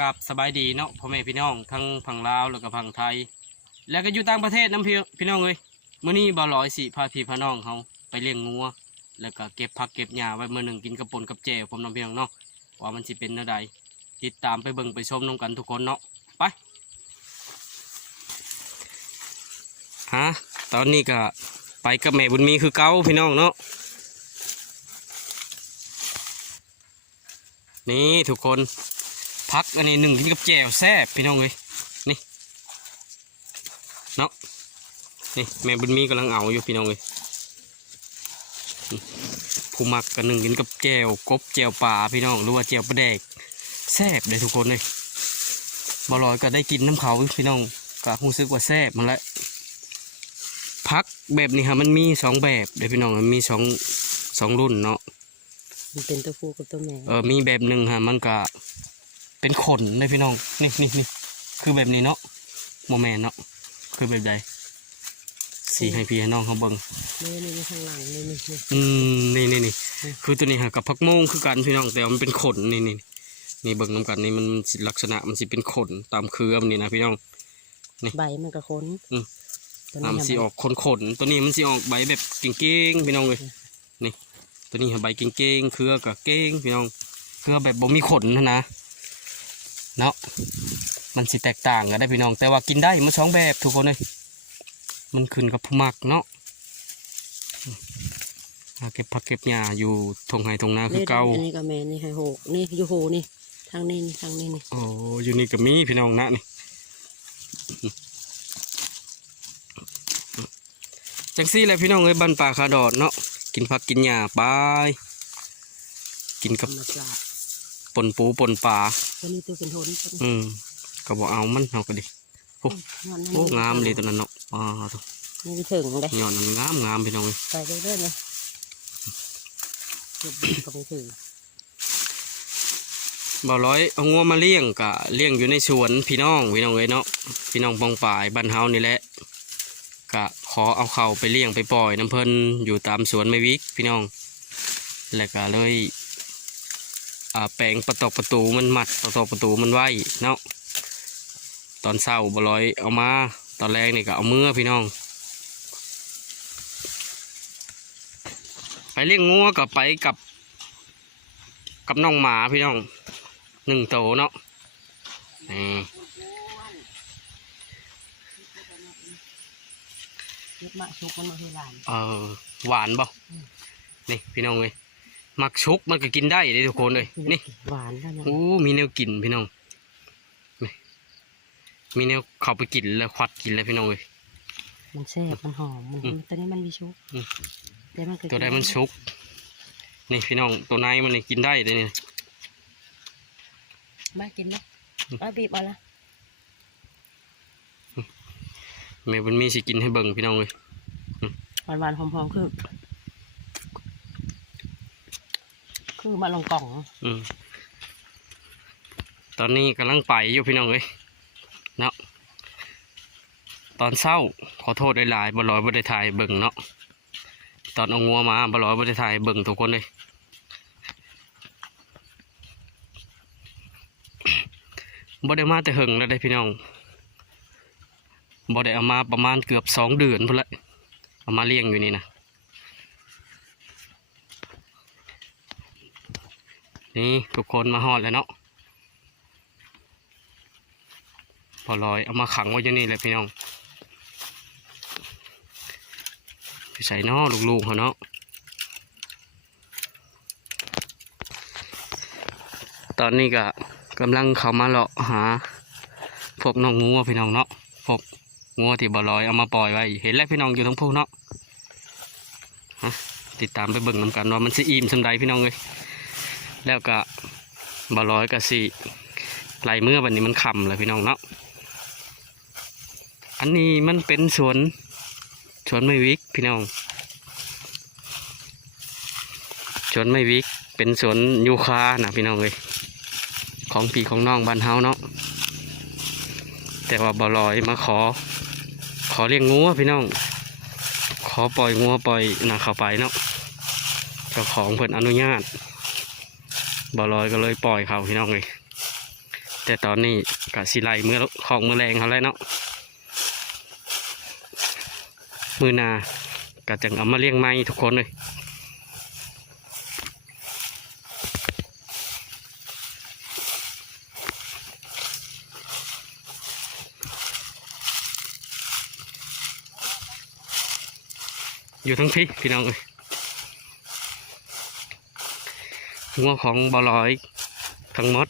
กับสบายดีเนาะพ่อแม่พี่น้องทั้งฝั่งลาวแล้วก็ฝั่งไทยแล้วก็อยู่ต่างประเทศน้ำพี่น้องเลยมื้อนี้บ่าวลอยสิพาพี่พาน้องเขาไปเลี้ยงงัวแล้วก็เก็บผักเก็บหญ้าไว้มื้อหนึ่งกินกับป่นกับแจ่วผมน้องพี่น้องเนาะว่ามันสิเป็นแนวใดติดตามไปเบิ่งไปชมน้องกันทุกคนเนาะไปตอนนี้ก็ไปกับแม่บุญมีคือเก่าพี่น้องเนาะนี่ทุกคนพักอันนี้หนึ่งกินกับแจ่วแซ่บพี่น้องเลยนี่เนาะนี่แม่บุญมีกำลังเอาอยู่พี่น้องเลยผู้มักกันหนึ่งกินกับแจ่วกบแจ่วป่าพี่น้องหรือว่าแจ่วปลาแดกแซ่บเลยทุกคนเลยบ่ลอยก็ได้กินน้ำเขาพี่น้องก็รู้สึกว่าแซ่บมันแหละพักแบบนี้ฮะมันมีสองแบบเดี๋ยวพี่น้องมันมีสองรุ่นเนาะมันเป็นตัวผู้กับตัวแม่มีแบบหนึ่งฮะมันก็เป็นขนเลยพี่น้องนี่คือแบบนี้เนาะโมแมนเนาะคือแบบใดสีให้พี่ให้น้องเขาเบิ่งนี่ข้างหลังนี่คือตัวนี้ฮะกับพักโมงคือกันพี่น้องแต่มันเป็นขนนี่เบิ่งน้ำกันนี่มันลักษณะมันสิเป็นขนตามเครือมันนี่นะพี่น้องนี่ใบมันก็ขนมันสิออกขนตัวนี้มันสิออกใบแบบเก่งๆพี่น้องเลยนี่ตัวนี้ใบเก่งๆเครือกับเก่งพี่น้องเครือแบบบ่มีขนนะเนาะมันสิแตกต่างกันได้พี่น้องแต่ว่ากินได้มันสองแบบทุกคนเลยมันขึ้นกับผู้มักเนาะเก็บผักเก็บหญ้าอยู่ทงไห้ทงนาคือเก่าอันนี้ก็แม่นี่ไฮโหนี่อยู่โหนี่ทางนี้นี่โอ้อยู่นี่ก็มีพี่น้องนะนี่จังซี่แหละพี่น้องเอ้ยบ้านป่าคาดอดเนาะกินผักกินหญ้าไปกินกับปนปูปนปลาตัวนี้ตัวเป็นทนก็บอกเอามันเอาก็ดิโอ้งามเลยตัวนั้นเนาะตัวนี่ถึงเลยย้อนงามพี่น้องเลยไปเรื่อยๆเลยก็ไม่ถึงบ่ร้อยเอางัวมาเลี้ยงกะเลี้ยงอยู่ในสวนพี่น้องเลยเนาะพี่น้องปองป่ายบ้านเฮานี่แหละกะขอเอาเข้าไปเลี้ยงไปปล่อยน้ำเพิ่นอยู่ตามสวนไม่วิกพี่น้องแล้วก็เลยแปลงประตูมันมัดประตูมันไว้เนาะตอนเช้าบ่ร้อยเอามาตอนแรกนี่ก็เอามือพี่น้องไปเลี้ยงงัวกับไปกับน้องหมาพี่น้อง1 โตเนาะมักชุกมันมาที่หวานหวานบ่นี่พี่น้องเลยมักชุกมันก็กินได้เลยทุกคนเลยนี่หวานแล้วนะมีแนวกินพี่น้องมีแนวเข้าไปกินแล้วควัดกินแล้วพี่น้องเลยมันแซ่บมันหอมตัวนี้มันมีชุกตัวใดมันชุกนี่พี่น้องตัวไหนมันกินได้เลยนี่มากินนะบีบเอาละแม่บุญมีสิกินให้เบิ่งพี่น้องเลยหวานหอมๆคือมาลงกล่องตอนนี้กำลังไปอยู่พี่น้องเลยเนาะตอนเศร้าขอโทษหลายๆบ่ร้อยบ่ได้ถ่ายเบิ่งเนาะตอนเอางัวมาบ่ร้อยบ่ได้ถ่ายเบิ่งทุกคนเลยบ่ได้มาแต่หึงแล้วได้พี่น้องบ่ได้เอามาประมาณเกือบ2 เดือนพุ่นละเอามาเลี้ยงอยู่นี่นะนี่ทุกคนมาหอดแล้วเนาะพอลอยเอามาขังไว้อยู่นี่แหละพี่น้องไปใส่เนาะลูกๆเขาเนาะตอนนี้ก็กำลังเข้ามาเลาะหาพวกน้องงูพี่น้องเนาะพวกงูที่บ่ลอยเอามาปล่อยไว้เห็นแล้วพี่น้องอยู่ทั้งพวกเนาะติดตามไปเบิ่งน้ำกันว่ามันสิอิ่มสำใดพี่น้องเลยแล้วก็บ่ลอยก็สิไหลเมื่อวันนี้มันค่ำเลยพี่น้องเนาะอันนี้มันเป็นสวนไม้วิกพี่น้องสวนไม้วิกเป็นสวนยูคานะพี่น้องเลยของพี่ของน้องบ้านเฮาเนาะแต่ว่าบ่ลอยมาขอเลี้ยงงัวพี่น้องขอปล่อยงัวปล่อยเข้าไปเนาะเจ้าของเพิ่นอนุญาตบ่ลอยก็เลยปล่อยเขาพี่น้องเลย แต่ตอนนี้ก็สิไลเมื่อของมือแรงเขาแล้วเนาะมือนาก็จังเอามาเลี้ยงไม้ทุกคนเลยอยู่ทั้งพี่น้องเลยงัวของบอลอยทั้งหมด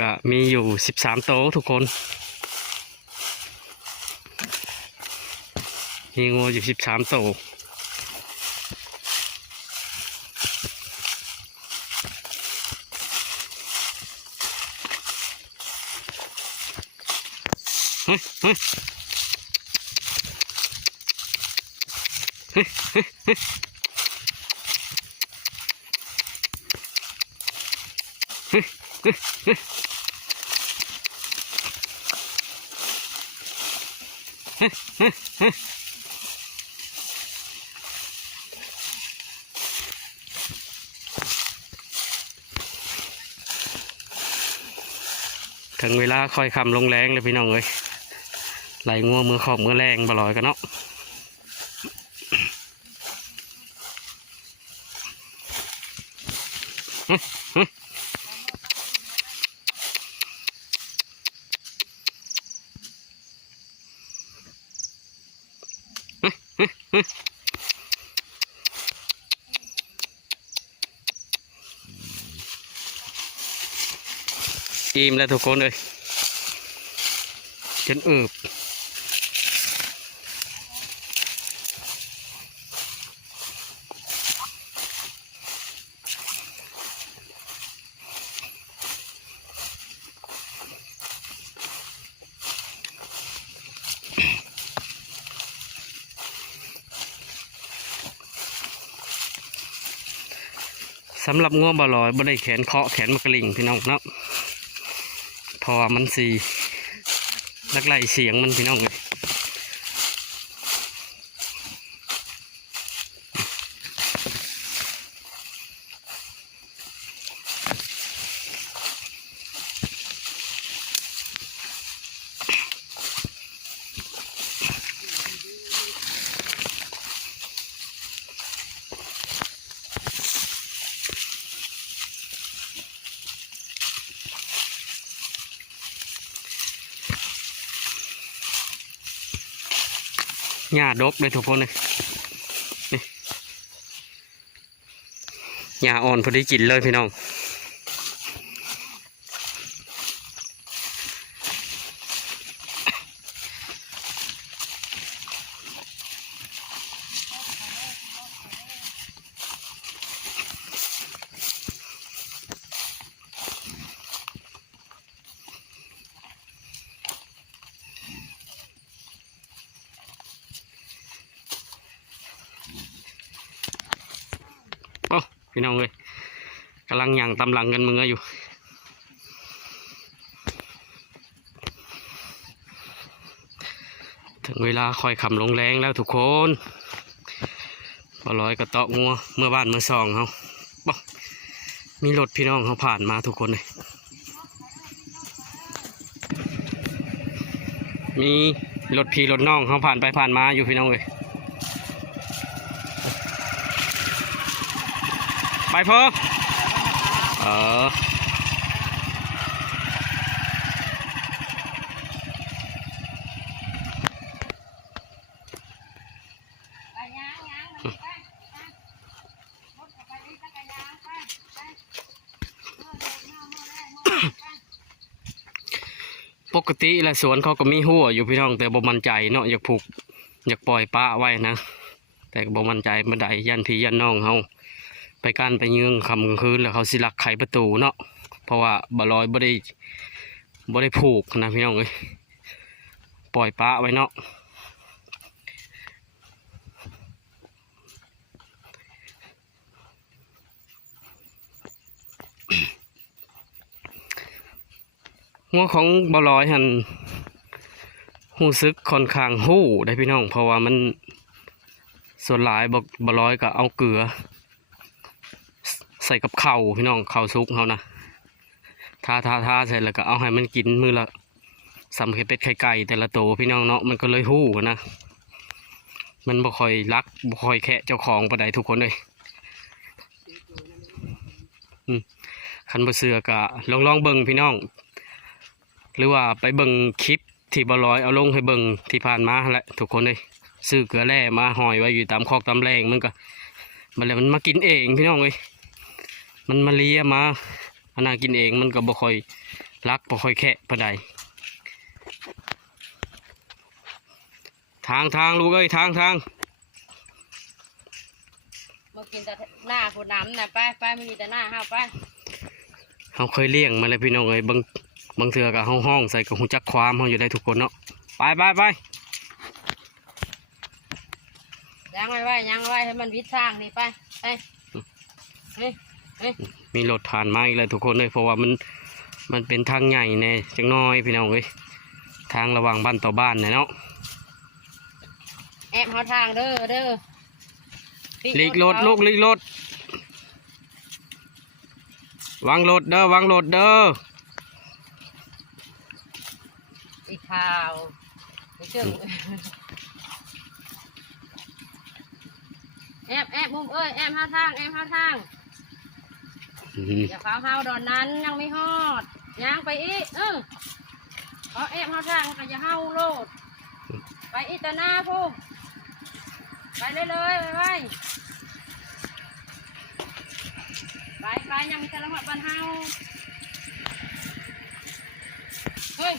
ก็มีอยู่13 โตวทุกคนมีงัวอยู่13 โตวเฮ้ยเฮ้ยเฮ้ยเฮ้ยเฮ้ยเฮ้ยเฮ้ยเฮ้ยเฮ้ยถึงเวลาค่อยคำลงแรงเลยพี่น้องเอ้ยไหลงัวมือขอบมือแรงบลอยกันเนาะอิ่มแล้วทุกคนเลยจนอึบสำหรับงัวบลอยบ่ได้แขนเคาะแขนมะกริ่งพี่น้องเนาะพอมันสีลักไล่เสียงมันพี่น้องเลยหญ้าดกเลยทุกคนเลยนี่หญ้าอ่อนพอดีกินเลยพี่น้องโอ้พี่น้องเลยกำลังย่างตำลังกันมืออยู่ถึงเวลาคอยขำลงแรงแล้วทุกคนบอลอยกระเตาะงัวเมื่อบ้านเมื่อซองเขาบอกมีรถพี่น้องเขาผ่านมาทุกคนเลยมีรถพี่รถน้องเขาผ่านไปผ่านมาอยู่พี่น้องเลยไปพอปกติและสวนเขาก็มีหัวอยู่พี่น้องแต่บ่มั่นใจเนาะอยากผูกอยากปล่อยป้าไว้นะแต่บ่มั่นใจมาได้ยันพี่ยันน้องเขาไปการไปยืงคำกลางคืนแล้วเขาสิลักไขประตูเนาะเพราะว่าบลอยบ่ได้ผูกนะพี่น้องเอ้ยปล่อยป้าไว้เนาะหัวของบลอยหันหูซึกค่อนข้างหู้ได้พี่น้องเพราะว่ามันส่วนหลายบลอยก็เอาเกลือใส่กับเข่าพี่น้องเข่าซุกเขานะ ทาใส่แล้วก็เอาให้มันกินมือละสำเร็จเป็ดไข่ไก่แต่ละโตวพี่น้องเนาะมันก็เลยหู้นะมันบ่ค่อยรักบ่ค่อยแคะเจ้าของปานใดทุกคนเลยคันบ่เสือก็ลองเบิ่งพี่น้อง หรือว่าไปเบิ่งคลิปที่บ่ลอยเอาลงให้เบิ่งที่ผ่านมาแหละทุกคนเลยซื้อเกลือแร่มาห่อยไว้อยู่ตามคอกตามแรงมันก็มันแล้วมันมากินเองพี่น้องเลยมันมาเลียมาอันน่ากินเองมันก็บ่ค่อยรักบ่ค่อยแคะปานใดทางลูกเอ้ยทาง มากินแต่หน้าผู้น้ำน่ะไปมันมีแต่หน้าห้าไป เขาเคยเลี้ยงมาเลยพี่น้องเอ้ยบางเถื่อกับห้องใส่กับหูจักความเขาอยู่ได้ทุกคนเนาะไปยังไว้ให้มันวิดทางนี่ไปเฮ้ย มีรถผ่านมาอีกเลยทุกคนเลยเพราะว่ามันเป็นทางใหญ่แน่จังน้อยพี่น้องเอ้ยทางระหว่างบ้านต่อบ้านเนี่ยเนาะ แอบเขาทางเด้อ หลีกรถลูกหลีกรถวางรถเด้ออีข่าวไม่เชื่อแอบมุมเอ้ยแอบห้าทางอย่าเฝ้าดอนนั้นยังไม่ฮอดย่างไปอีกเพราะแอบห้าทางก็จะเฮาโลดไปอีตาหน้าพุ่มไปเลยไปยังมีแต่ละหัวบ้านเฮาเฮ้ย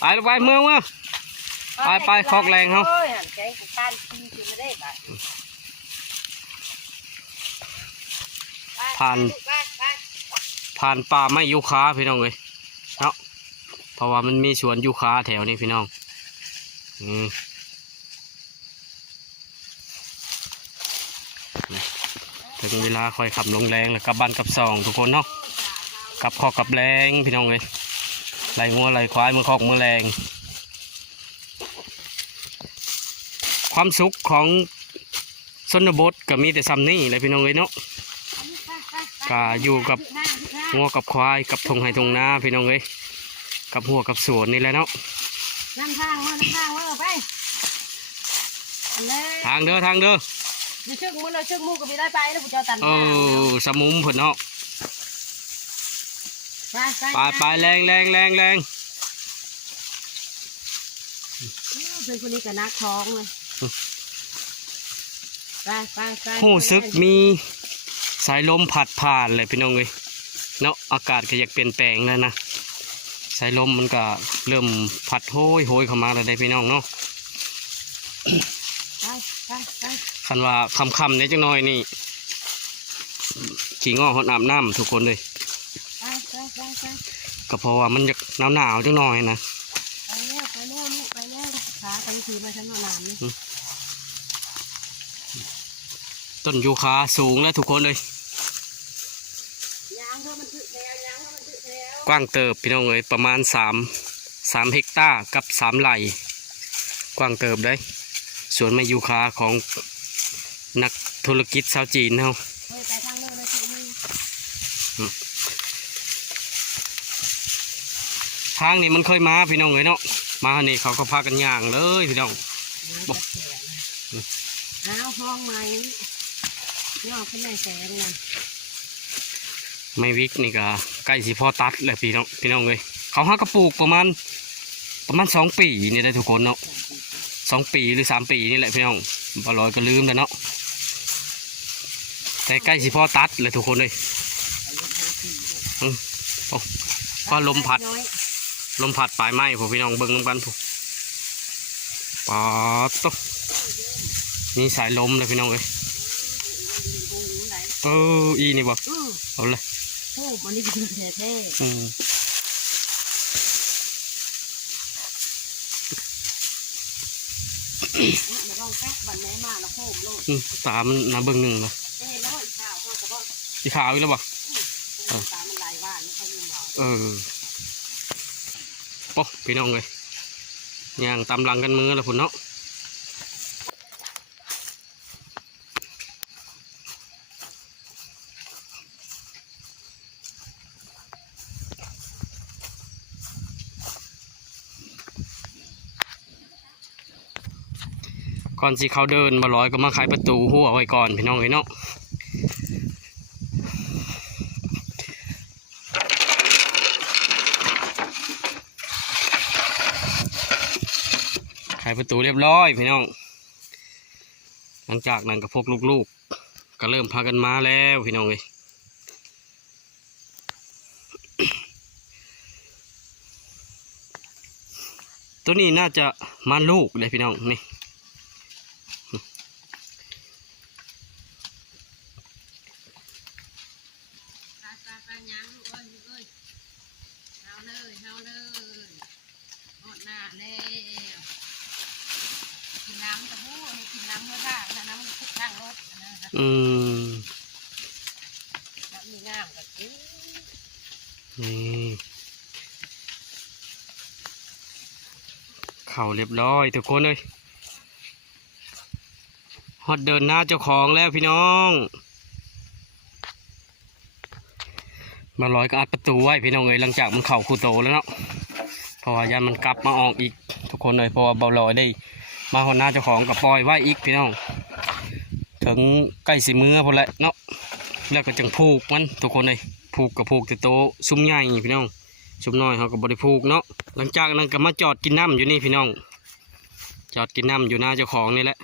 ไปลูกไปเมืองไปคอกแรงเขาผ่านป่าไม้ยูคาพี่น้องเลยเนาะเพราะว่ามันมีสวนยูคาแถวนี้พี่น้องถึงเวลาคอยขับลงแรงแล้วกลับบ้านกับซองทุกคนเนาะกลับคอกกับแรงพี่น้องเลยไหลงัวไหลควายมือคอกมือแรงความสุขของชนบทก็มีแต่ซ้ำนี่เลยพี่น้องเลยเนาะก็อยู่กับงัวกับควายกับทงไห้ทงนาพี่น้องเลยกับหัวกับสวนนี่แหละเนาะนั่งทางไปทางเด้อชึกมูก็ไม่ได้ไปแล้วผู้เจ้าตันสมุมผลเนาะไปแรงเป็นคนนี้กับนักท้องเลยไปหูซึกมีสายลมผัดผ่านเลยพี่น้องเลยเนาะอากาศก็อยากเปลี่ยนแปลงแล้วนะสายลมมันก็เริ่มผัดโหยเข้ามาแล้วได้พี่น้องเนาะคันว่าคำเนี่ยจังน้อยนี่ขี่ง้อหดอาบน้ำทุกคนเลยก็เพราะว่ามันจะหนาวจังน้อยนะไปแล้วขาตั้งทีมาฉันหนาวนี่ต้นยูคาสูงแล้วทุกคนเลยกว้างเติบพี่น้องเลยประมาณ3 เฮกตาร์กับ3 ไร่กว้างเติบได้สวนไม้ยูคาของนักธุรกิจชาวจีนเขาทางนี้มันเคยมาพี่น้องเลยเนาะมาเนี่ยเขาก็พากันย่างเลยพี่น้องบอกห้องไม้ย่อขึ้นในแสงนะไม่วิกนี่ก็ใกล้สิพ่อตัดเลยพี่น้องเลยเขาหากระปลูกประมาณ2 ปีนี่ได้ทุกคนเนาะ2 ปีหรือ3 ปีนี่แหละพี่น้องบอลอยก็ลืมแล้วเนาะแต่ใกล้สิพ่อตัดเลยทุกคนเลยก็ลมพัดปลายไม้ผมพี่น้องเบิ้งน้ำกันผมปอดตุ๊นี่สายลมเลยพี่น้องเลยอีนี่บอกเอาเลยมันนี่คือแท้ตามน้ำเบิ้งหนึ่งเลยอีขาวอีกแล้วบอกโอ้พี่น้องเลยย่างตามหลังกันมือแล้วพุ่นเนาะ ก่อนสิเขาเดินบ่ร้อยก็มาไขประตูหัวไว้ก่อนพี่น้องเนาะไขประตูเรียบร้อยพี่น้องหลังจากนั้นก็พวกลูกๆก็เริ่มพากันมาแล้วพี่น้องเลยตัวนี้น่าจะมาลูกเลยพี่น้องนี่ไปยังลูกเอ้ยเอาเลยหมดหน้าแล้วกินน้ำตะพูให้กินน้ำเพื่อท่าน้ำทุกข้างรถนะครับน้ำมีน้ำกับกินนี่เข่าเรียบร้อยทุกคนเลยฮอดเดินหน้าเจ้าของแล้วพี่น้องมาร้อยก็อัดประตูไว้พี่น้องเลยหลังจากมันเข่าคูโตแล้วเนาะเพราะว่ายันมันกลับมาออกอีกทุกคนเลยเพราะว่าเบาลอยได้มาฮอดหน้าเจ้าของกับปล่อยไว้อีกพี่น้องถึงใกล้สิมือพอแล้วเนาะแล้วก็จังผูกมันทุกคนเลยผูกกับผูกแต่โตซุ้มใหญ่พี่น้องซุ้มน้อยเขาก็บริผูกเนาะหลังจากนั้นก็มาจอดกินน้ำอยู่นี่พี่น้องจอดกินน้ำอยู่หน้าเจ้าของนี่แหละ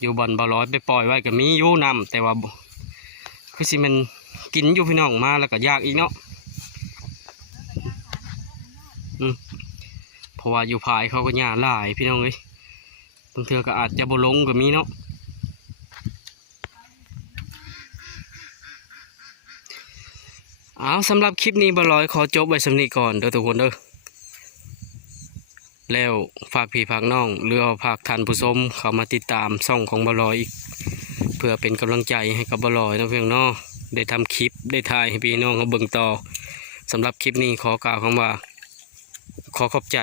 อยู่บ่อนเบาร้อยไปปล่อยไว้ก็มีอยู่น้ำแต่ว่าคือสิมันกินอยู่พี่น้องมาแล้วก็ยากอีกเนาะเพราะว่าอยู่ภายเขาก็หญ้าหลายพี่น้องเอ้ยบางเทื่อก็อาจจะบ่ลงก็มีเนาะสำหรับคลิปนี้บอลอยขอจบไว้สำนีก่อนเด้อทุกคนเด้อแล้วฝากพี่ฝากน้องหรือฝากท่านผู้ชมเข้ามาติดตามช่องของบอลอยอีกเพื่อเป็นกำลังใจให้กับบอลอยนะเพื่อนน้องได้ทำคลิปได้ถ่ายให้พี่น้องเขาเบิ่งต่อสำหรับคลิปนี้ขอกล่าวคำว่าขอขอบใจ